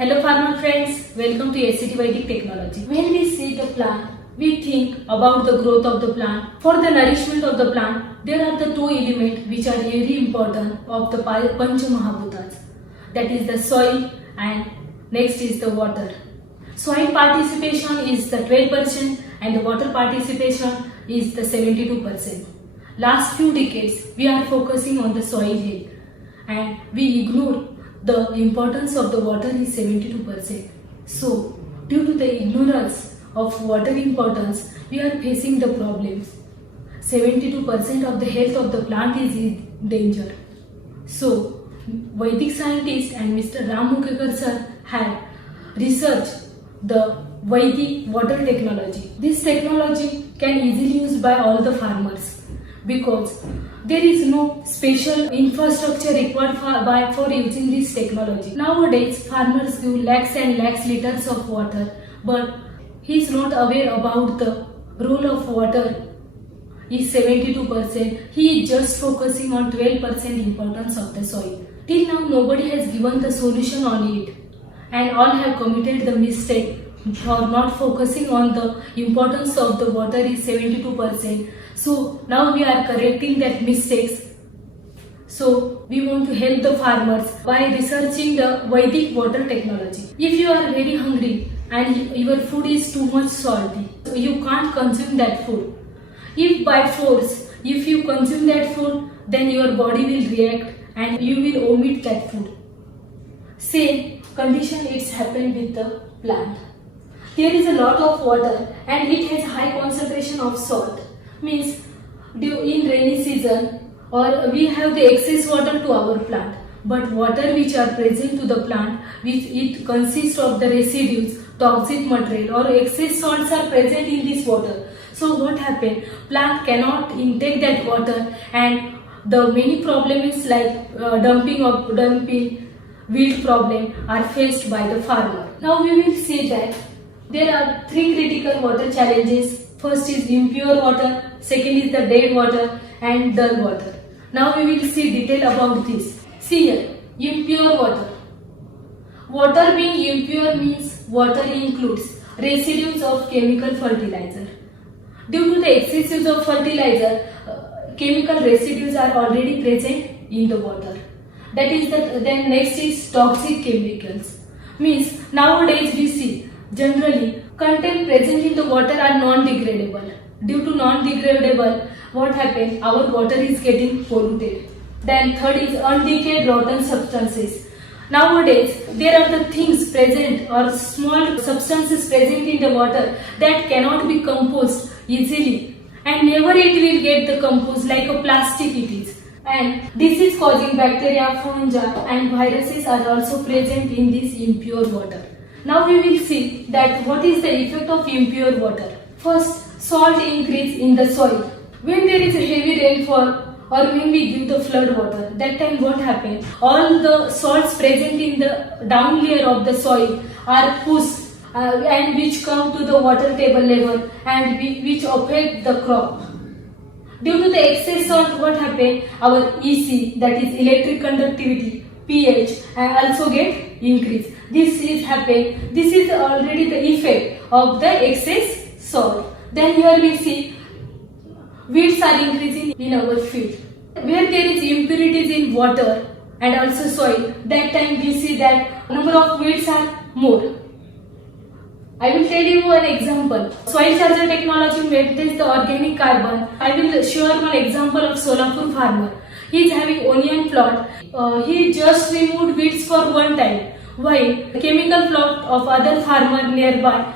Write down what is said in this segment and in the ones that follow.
Hello farmer friends, welcome to Sct Vedic Technology. When we see the plant, we think about the growth of the plant. For the nourishment of the plant, there are the two elements which are very important of the Pancha Mahabhutas. That is the soil and next is the water. Soil participation is the 12% and the water participation is the 72%. Last few decades, we are focusing on the soil health and we ignore the importance of the water is 72%. So, due to the ignorance of water importance, we are facing the problems. 72% of the health of the plant is in danger. So, Vedic scientist and Mr. Ram Mukherjee sir have researched the Vedic water technology. This technology can easily used by all the farmers because there is no special infrastructure required for using this technology. Nowadays, farmers give lakhs and lakhs liters of water, but he is not aware about the role of water is 72%. He is just focusing on 12% importance of the soil. Till now, nobody has given the solution on it, and all have committed the mistake for not focusing on the importance of the water is 72%. So now we are correcting that mistakes. So we want to help the farmers by researching the Vedic water technology. If you are very hungry and your food is too much salty, so you can't consume that food. If by force, if you consume that food, then your body will react and you will omit that food. Same condition it's happened with the plant. There is a lot of water and it has high concentration of salt. Means in rainy season or we have the excess water to our plant, but water which are present to the plant, which it consists of the residues, toxic material or excess salts are present in this water. So what happen? Plant cannot intake that water and the many problems like dumping wilt problem are faced by the farmer. Now we will see that there are three critical water challenges. First is impure water, second is the dead water and dull water. Now we will see detail about this. See here, impure water. Water being impure means water includes residues of chemical fertilizer. Due to the excess use of fertilizer, chemical residues are already present in the water. That is then next is toxic chemicals. Means nowadays we see generally content present in the water are non-degradable. Due to non-degradable, what happens? Our water is getting polluted. Then third is undecayed rotten substances. Nowadays, there are the things present or small substances present in the water that cannot be composed easily and never it will get the composed like a plastic it is. And this is causing bacteria, fungi and viruses are also present in this impure water. Now we will see that what is the effect of impure water. First, salt increase in the soil. When there is a heavy rainfall or when we give the flood water, that time what happens? All the salts present in the down layer of the soil are pushed and which come to the water table level and which affect the crop. Due to the excess salt, what happens? Our EC, that is electric conductivity, pH, also get increased. This is happening. This is already the effect of the excess salt. Then here we see weeds are increasing in our field. Where there is impurities in water and also soil, that time we see that number of weeds are more. I will tell you an example. Soil charger technology maintains the organic carbon. I will show one example of Solapur farmer. He is having onion plot. He just removed weeds for one time. While chemical plot of other farmer nearby,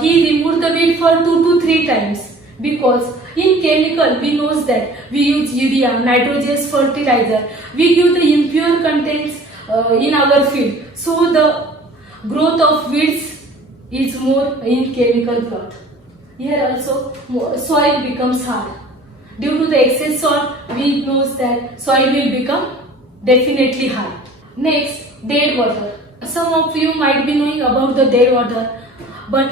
he removed the weed for 2 to 3 times. Because in chemical we know that we use urea, nitrogenous fertilizer. We give the impure contents in our field. So the growth of weeds is more in chemical plot. Here also soil becomes hard. Due to the excess salt, we know that soil will become definitely hard. Next, dead water. Some of you might be knowing about the dead water, but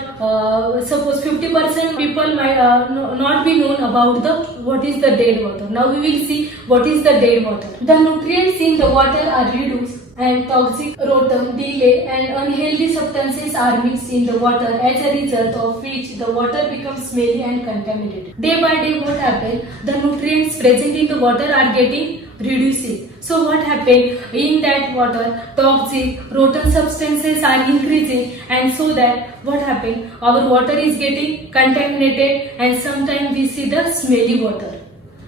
suppose 50% people might not be known about what is the dead water. Now we will see what is the dead water. The nutrients in the water are reduced and toxic rotum, delay and unhealthy substances are mixed in the water, as a result of which the water becomes smelly and contaminated. Day by day what happens? The nutrients present in the water are getting reducing. So what happened? In that water, toxic rotten substances are increasing, and so that what happened? Our water is getting contaminated, and sometimes we see the smelly water.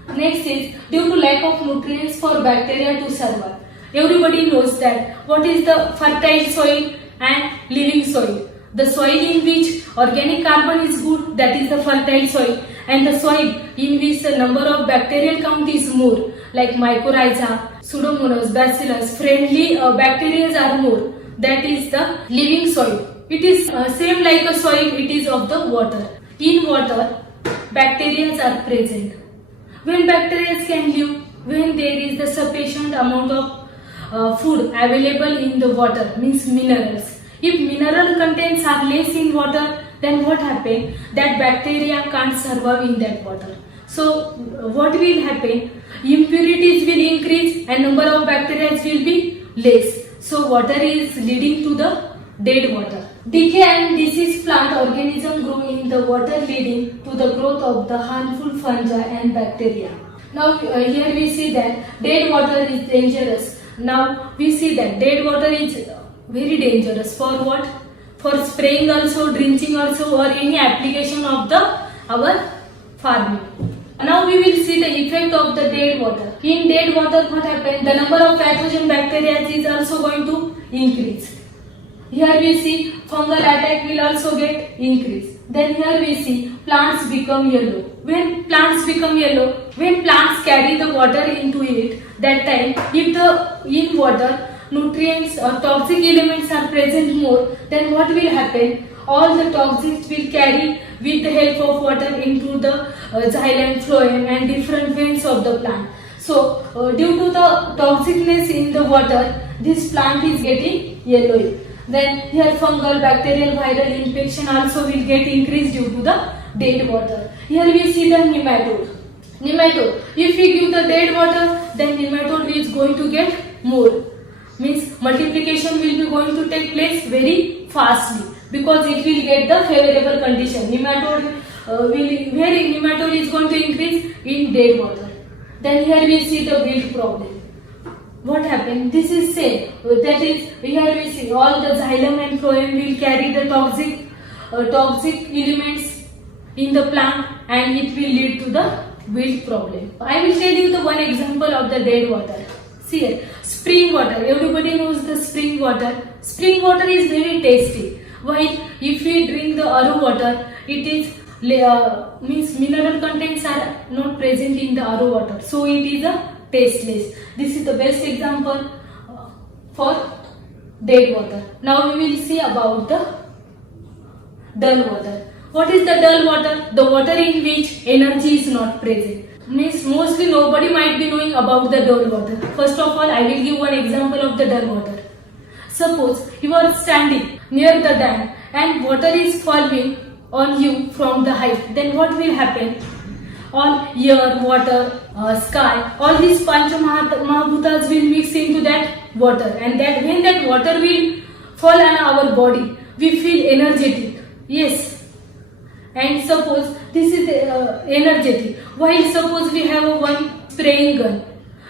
Next is due to lack of nutrients for bacteria to survive. Everybody knows that what is the fertile soil and living soil. The soil in which organic carbon is good, that is the fertile soil, and the soil in which the number of bacterial count is more, like mycorrhiza, Pseudomonas, Bacillus, friendly bacteria are more, that is the living soil. It is same like a soil, it is of the water. In water, bacteria are present. When bacteria can live, when there is the sufficient amount of food available in the water, means minerals. If mineral contents are less in water, then what happen? That bacteria can't survive in that water. So what will happen? Impurities will increase and number of bacteria will be less. So water is leading to the dead water. Decay and diseased plant organisms grow in the water, leading to the growth of the harmful fungi and bacteria. Now here we see that dead water is dangerous. Now we see that dead water is very dangerous. For what? For spraying also, drenching also, or any application of our farming. Now we will see the effect of the dead water. In dead water what happens? The number of pathogen bacteria is also going to increase. Here we see fungal attack will also get increased. Then here we see plants become yellow. When plants become yellow, when plants carry the water into it, that time if in water nutrients or toxic elements are present more, then what will happen? All the toxins will carry with the help of water into the xylem, phloem and different veins of the plant. So due to the toxicness in the water, this plant is getting yellowy. Then here fungal, bacterial, viral infection also will get increased due to the dead water. Here we see the nematode. Nematode. If we give the dead water, then nematode is going to get more. Means multiplication will be going to take place very fastly, because it will get the favorable condition. Nematode nematode is going to increase in dead water. Then here we see the wilt problem. What happened? This is same. That is, here we see all the xylem and phloem will carry the toxic elements in the plant, and it will lead to the wilt problem. I will tell you the one example of the dead water. See here, spring water. Everybody knows the spring water. Spring water is very tasty. While if we drink the RO water, it is means mineral contents are not present in the RO water, so it is a tasteless. This is the best example for dead water. Now we will see about the dull water. What is the dull water? The water in which energy is not present. Means mostly nobody might be knowing about the dull water. First of all, I will give one example of the dull water. Suppose you are standing near the dam and water is falling on you from the height. Then what will happen? All air, water, sky, all these Pancha Mahabhutas will mix into that water, and that when that water will fall on our body, we feel energetic. Yes. And suppose this is energetic. While suppose we have one spraying gun,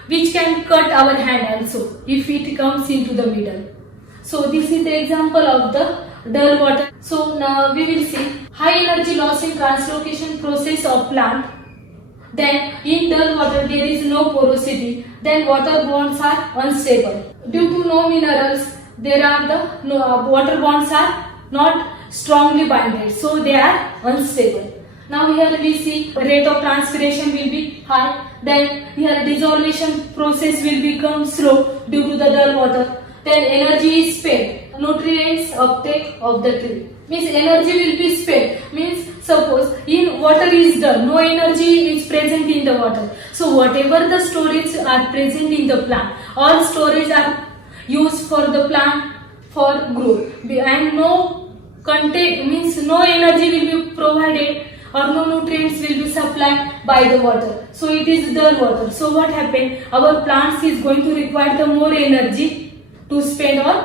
which can cut our hand also if it comes into the middle. So this is the example of the dull water. So now we will see high energy loss in translocation process of plant. Then in dull water there is no porosity. Then water bonds are unstable. Due to no minerals, there are the water bonds are not strongly binded, so they are unstable. Now here we see rate of transpiration will be high. Then here dissolution process will become slow due to the dull water. Then energy is spent. Nutrients uptake of the tree. Means energy will be spent. Means suppose in water is dull, no energy is present in the water. So whatever the storage are present in the plant, all storage are used for the plant for growth. And no content means no energy will be provided or no nutrients will be supplied by the water. So it is dull water. So what happened? Our plants is going to require the more energy to to spend on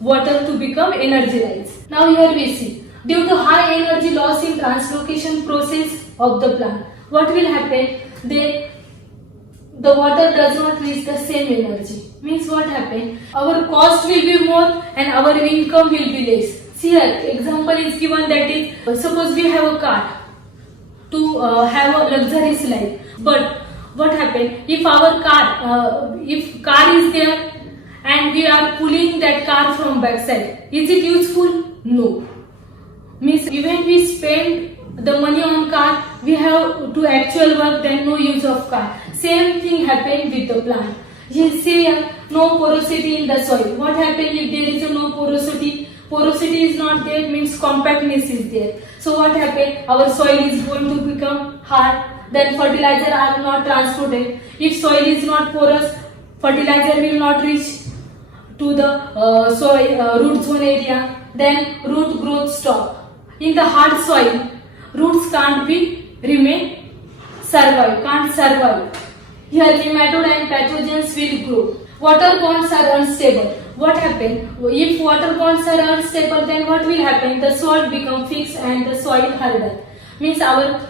water to become energized. Now here we see, due to high energy loss in translocation process of the plant, what will happen? The water does not reach the same energy. Means what happen? Our cost will be more and our income will be less. See here, example is given, that is, suppose we have a car to have a luxurious life. But what happen if our car, if car is there and we are pulling that car from backside? Is it useful? No. Means even we spend the money on car, we have to actual work, then no use of car. Same thing happen with the plant. You see here, no porosity in the soil. What happen if there is no porosity? Porosity is not there, means compactness is there. So what happen? Our soil is going to become hard. Then fertilizer are not transported. If soil is not porous, fertilizer will not reach to the soil root zone area. Then root growth stop. In the hard soil, roots can't survive. Here nematode and pathogens will grow. Water bonds are unstable. What happen? If water bonds are unstable, then what will happen? The salt become fixed and the soil harden. Means our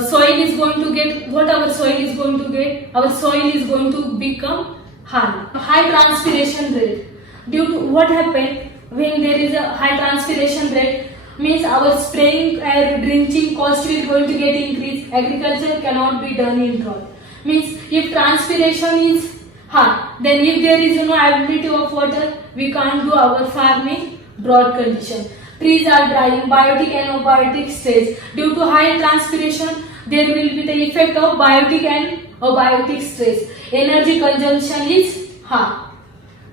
soil is going to get, what our soil is going to get? Our soil is going to become hard. High transpiration rate. Due to what happen when there is a high transpiration rate? Means our spraying and drenching cost will going to get increased. Agriculture cannot be done in drought. Means if transpiration is high, then if there is no availability of water, we can't do our farming drought condition. Trees are dying, biotic and abiotic stage. Due to high transpiration, there will be the effect of biotic and abiotic stress. Energy consumption is high.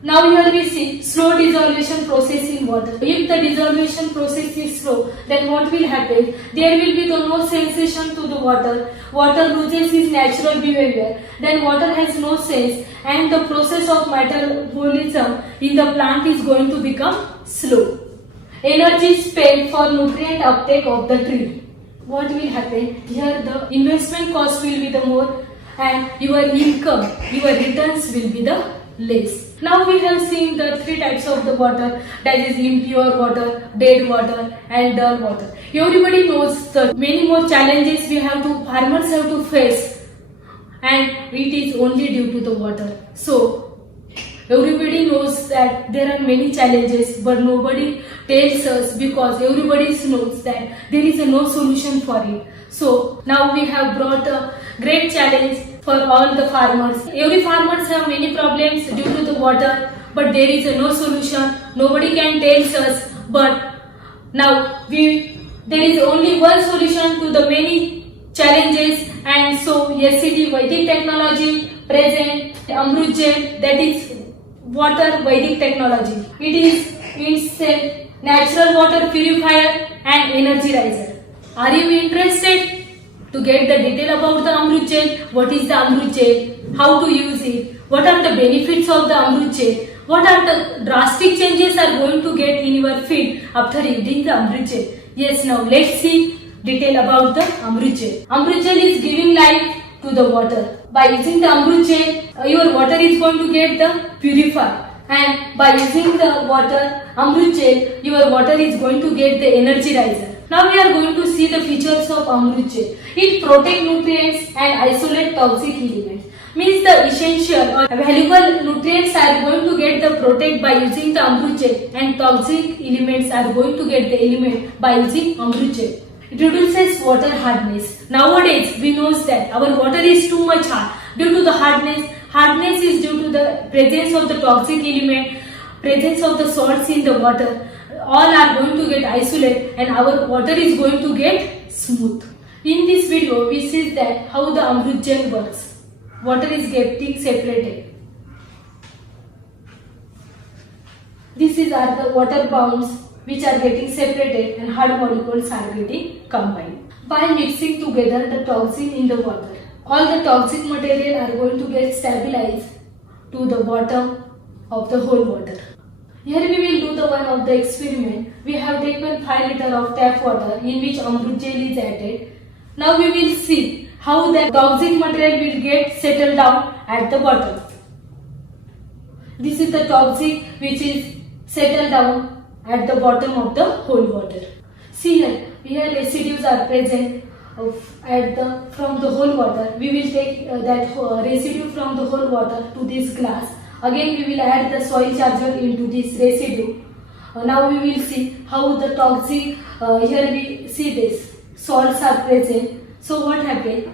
Now here we see slow dissolution process in water. If the dissolution process is slow, then what will happen? There will be no sensation to the water. Water loses its natural behavior. Then water has no sense and the process of metabolism in the plant is going to become slow. Energy spent for nutrient uptake of the tree. What will happen? Here the investment cost will be the more and your income, your returns will be the less. Now we have seen the three types of the water, that is impure water, dead water and dull water. Everybody knows the many more challenges farmers have to face, and it is only due to the water. So everybody knows that there are many challenges, but nobody tells us because everybody knows that there is no solution for it. So now we have brought a great challenge for all the farmers. Every farmers have many problems due to the water, but there is no solution. Nobody can tell us, but now there is only one solution to the many challenges, and so Sct Vedic technology present Amrutjal, that is water Vedic technology. It is itself natural water purifier and energizer. Are you interested to get the detail about the Amrutjal? What is the Amrutjal? How to use it? What are the benefits of the Amrutjal? What are the drastic changes are going to get in your field after using the Amrutjal? Yes, now let's see detail about the Amrutjal. Amrutjal is giving life to the water. By using the Amrutjal, your water is going to get the purifier. And by using the water Amrutjal, your water is going to get the energizer. Now we are going to see the features of Amrutjal. It protects nutrients and isolate toxic elements. Means the essential or valuable nutrients are going to get the protect by using the Amrutjal, and toxic elements are going to get the element by using Amrutjal. It reduces water hardness. Nowadays we know that our water is too much hard. Due to the hardness is due to the presence of the toxic element, presence of the salts in the water. All are going to get isolated and our water is going to get smooth. In this video we see that how the Amrutjal works. Water is getting separated. These are the water bounds which are getting separated and hard molecules are getting combined. By mixing together the toxin in the water, all the toxic material are going to get stabilized to the bottom of the whole water. Here we will do the one of the experiment. We have taken 5 liters of tap water in which Amrutjal is added. Now we will see how the toxic material will get settled down at the bottom. This is the toxic which is settled down at the bottom of the whole water. See here residues are present from the whole water. We will take that residue from the whole water to this glass. Again we will add the soil charger into this residue. Now we will see how the toxic, here we see this, salts are present. So what happened?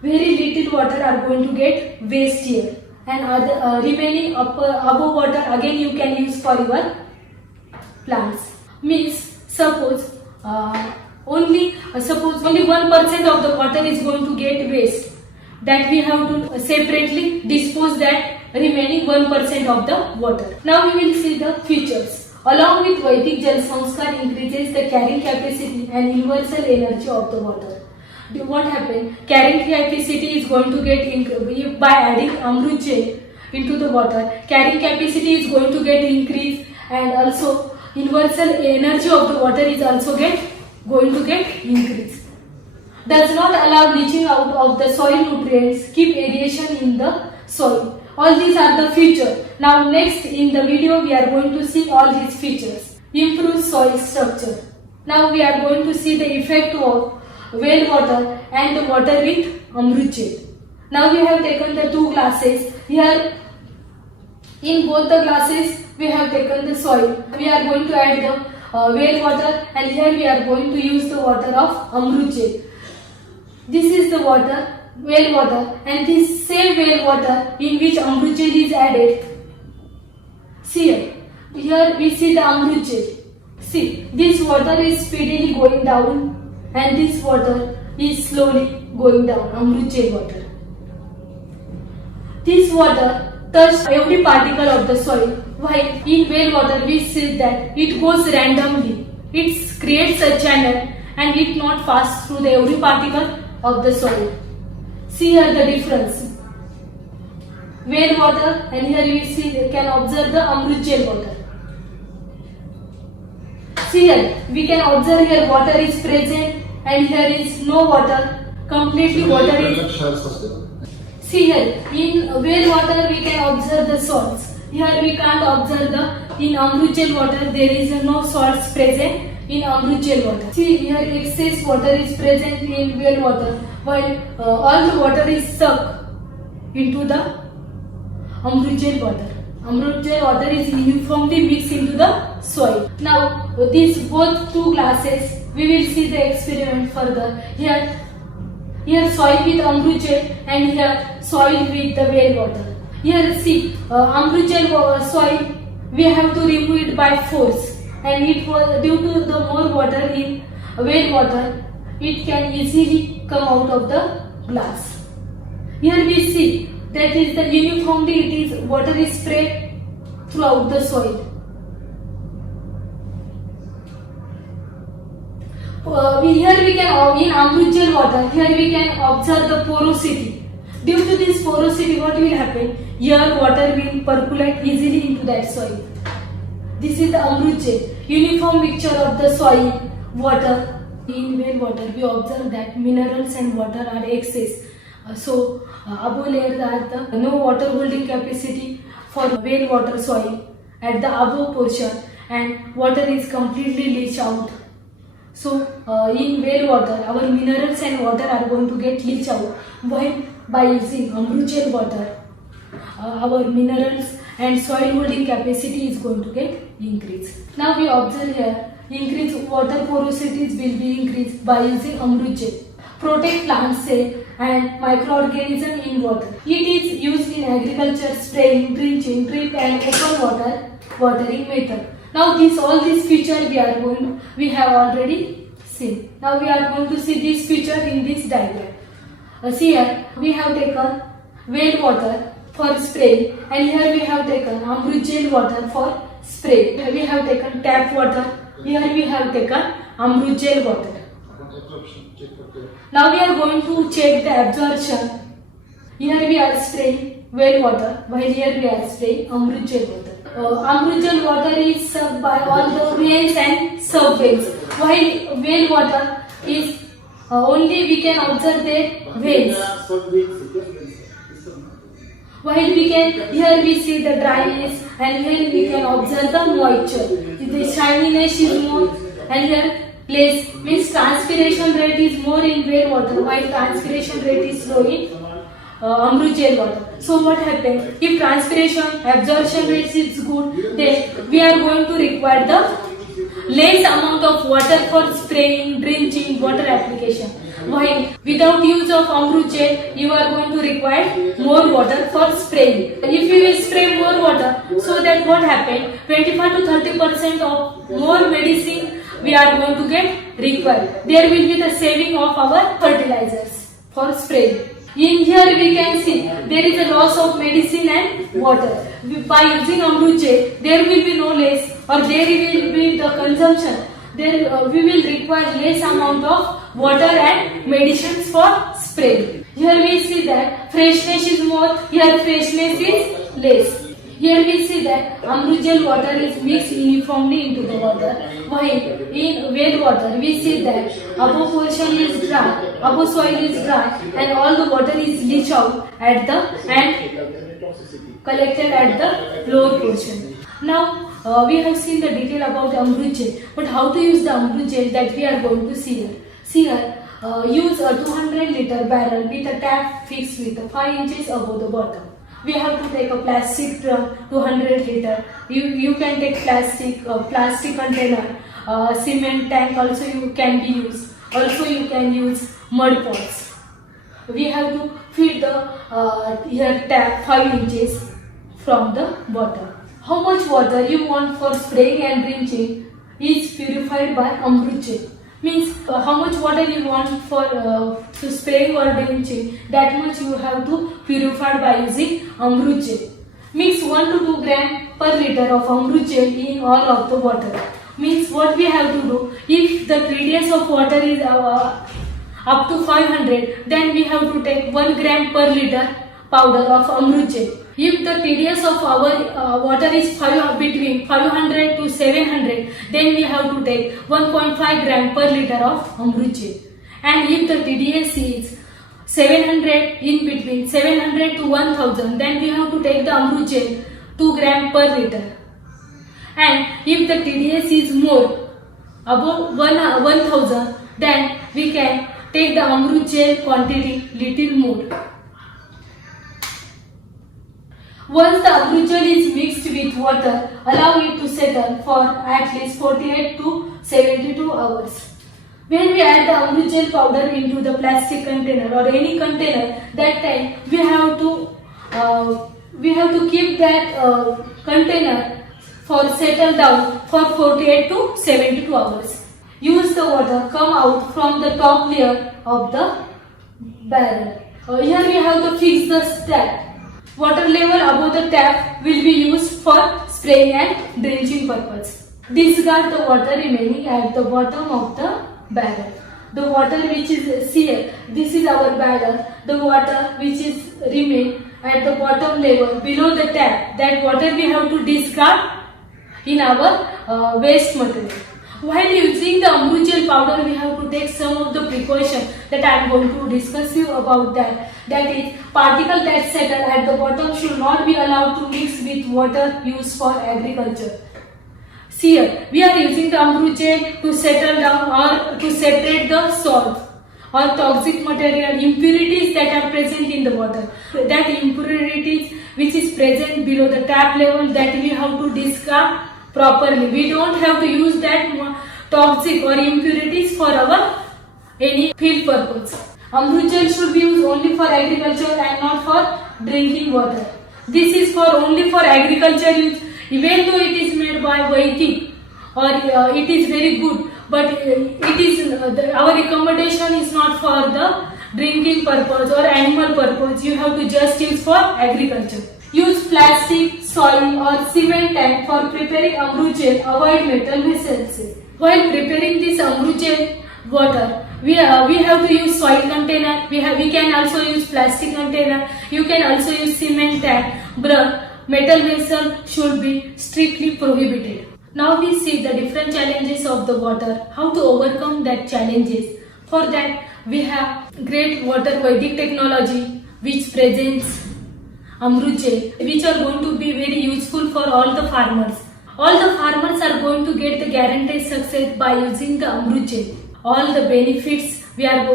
Very little water are going to get waste here, and other remaining above water again you can use for your plants. Means suppose only 1% of the water is going to get waste, that we have to separately dispose that remaining 1% of the water. Now we will see the features. Along with Vedic Jal Sanskar increases the carrying capacity and universal energy of the water. What happened? Carrying capacity is going to get increased by adding Amruchi into the water. Carrying capacity is going to get increased, and also universal energy of the water is also going to get increased. Does not allow leaching out of the soil nutrients. Keep aeration in the soil. All these are the features. Now next in the video we are going to see all these features. Improve soil structure. Now we are going to see the effect of well water and the water with Amruchi. Now we have taken the two glasses. Here in both the glasses we have taken the soil. We are going to add the well water, and here we are going to use the water of Amruchi. This is the water, well water, and this same well water in which Amruchi is added. See here we see the Amruchi. See, this water is speedily going down and this water is slowly going down, Amruchi water. This water touched every particle of the soil, while in well water we see that it goes randomly. It creates a channel and it not pass through the every particle of the soil. See here the difference. Well water, and here we see can observe the Amruchi water. See here we can observe here water is present and here is no water. Completely water is. See here in well water we can observe the salts. Here we can't observe in Amruchi water there is no salts present in Amruchi water. See here excess water is present in well water, while all the water is sucked into the Amruchi water. Amruchi water is uniformly mixed into the soil. Now these both two glasses we will see the experiment further. Here soil with Amruchi and here soil with the well water. Here see Amruchi soil we have to remove it by force, and it was due to the more water in well water it can easily come out of the glass. Here we see that is the uniformly water is spread throughout the soil. Here we can in Amruchi water here we can observe the porosity. Due to this porosity what will happen? Here water will percolate easily into that soil. This is the Amruchi, uniform mixture of the soil, water. In well water we observe that minerals and water are excess. So above layer are the no water holding capacity for well water soil at the above portion, and water is completely leached out. So in well water our minerals and water are going to get leached out, while by using Amruchi water our minerals and soil holding capacity is going to get increased. Now we observe here increased water porosities will be increased by using Amruchi. Protect plants safe and microorganisms in water. It is used in agriculture, spraying, drenching, drip and open watering method. Now all these features we have already seen. Now we are going to see this feature in this diagram. See here we have taken well water for spray, and here we have taken Amruchi water for spray. Here we have taken tap water. Here we have taken Amruchi water. Now we are going to check the absorption. Here we are spraying well water, while here we are spraying Amruchi water. Amruchi water is sucked by all the veins and sub-veins, while well water is only we can observe their veins. While here we see the dryness, and here we can observe the moisture. The shininess is more and here less, means transpiration rate is more in wet water while transpiration rate is low in Amrutjal water. So what happens? If transpiration absorption rate is good, then we are going to require the less amount of water for spraying, drenching, water application. While without use of Amrutjal, you are going to require more water for spraying. If you will spray more water, so that what happened? 25 to 30% of more medicine we are going to get required. There will be the saving of our fertilizers for spraying. In here we can see there is a loss of medicine and water. By using Amrutjal, there will be no less, or there will be the consumption. There we will require less amount of water and medicines for spraying. Here we see that freshness is more, here freshness is less. Here we see that Amrutjal water is mixed uniformly into the water, while in wet water we see that above portion is dry, above soil is dry, and all the water is leached out at the and collected at the lower portion. Now we have seen the detail about Amrutjal, but how to use the Amrutjal that we are going to see here. See here, use a 200 liter barrel with a tap fixed with 5 inches above the bottom. We have to take a plastic drum, 200 liter. You can take plastic container, cement tank also you can be used. Also you can use mud pots. We have to fill the here tap 5 inches from the bottom. How much water you want for spraying and drenching is purified by Amrutjal. Means how much water you want for to spraying or drenching, that much you have to purify by using Amrutjal. Mix 1 to 2 gram per liter of Amrutjal in all of the water. Means what we have to do, if the TDS of water is up to 500, then we have to take 1 gram per liter powder of Amrutjal. If the TDS of our water is between 500 to 700, then we have to take 1.5 gram per liter of Amrutjal. And if the TDS is 700, in between 700 to 1000, then we have to take the Amrutjal 2 gram per liter. And if the TDS is more, above 1000, then we can take the Amrutjal quantity little more. Once the Amrutjal is mixed with water, allow it to settle for at least 48 to 72 hours. When we add the Amrutjal powder into the plastic container or any container, that time we have to keep that container for settle down for 48 to 72 hours. Use the water come out from the top layer of the barrel. Here we have to fix the tap. Water level above the tap will be used for spraying and drenching purpose. Discard the water remaining at the bottom of the barrel. The water which is here, this is our barrel. The water which is remain at the bottom level below the tap, that water we have to discard in our waste material. While using the Amrutjal powder, we have to take some of the precautions that I am going to discuss you about that. That is, particles that settle at the bottom should not be allowed to mix with water used for agriculture. See here, we are using the Amrutjal to settle down or to separate the salt or toxic material, impurities that are present in the water. That impurities which is present below the tap level, that we have to discard properly. We don't have to use that toxic or impurities for our any field purpose. Amrutjal should be used only for agriculture and not for drinking water. This is for only for agriculture use. Even though it is made by Vedic or it is very good, but it is our recommendation is not for the drinking purpose or animal purpose. You have to just use for agriculture. Use plastic, soil or cement tank for preparing Amrutjal. Avoid metal vessels. While preparing this Amrutjal water, we have to use soil container. We can also use plastic container. You can also use cement tank. But metal vessel should be strictly prohibited. Now we see the different challenges of the water. How to overcome that challenges. For that we have great water Vedic technology which presents Amruchi, which are going to be very useful for all the farmers. All the farmers are going to get the guaranteed success by using the Amruchi. All the benefits we have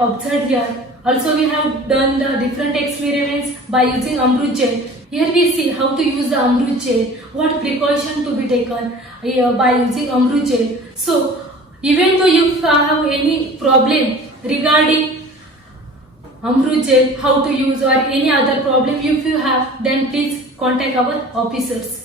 observed here. Also, we have done the different experiments by using Amrutjal. Here we see how to use the Amrutjal, what precaution to be taken by using Amrutjal. So, even though you have any problem regarding Amrutjal, how to use or any other problem if you have, then please contact our officers.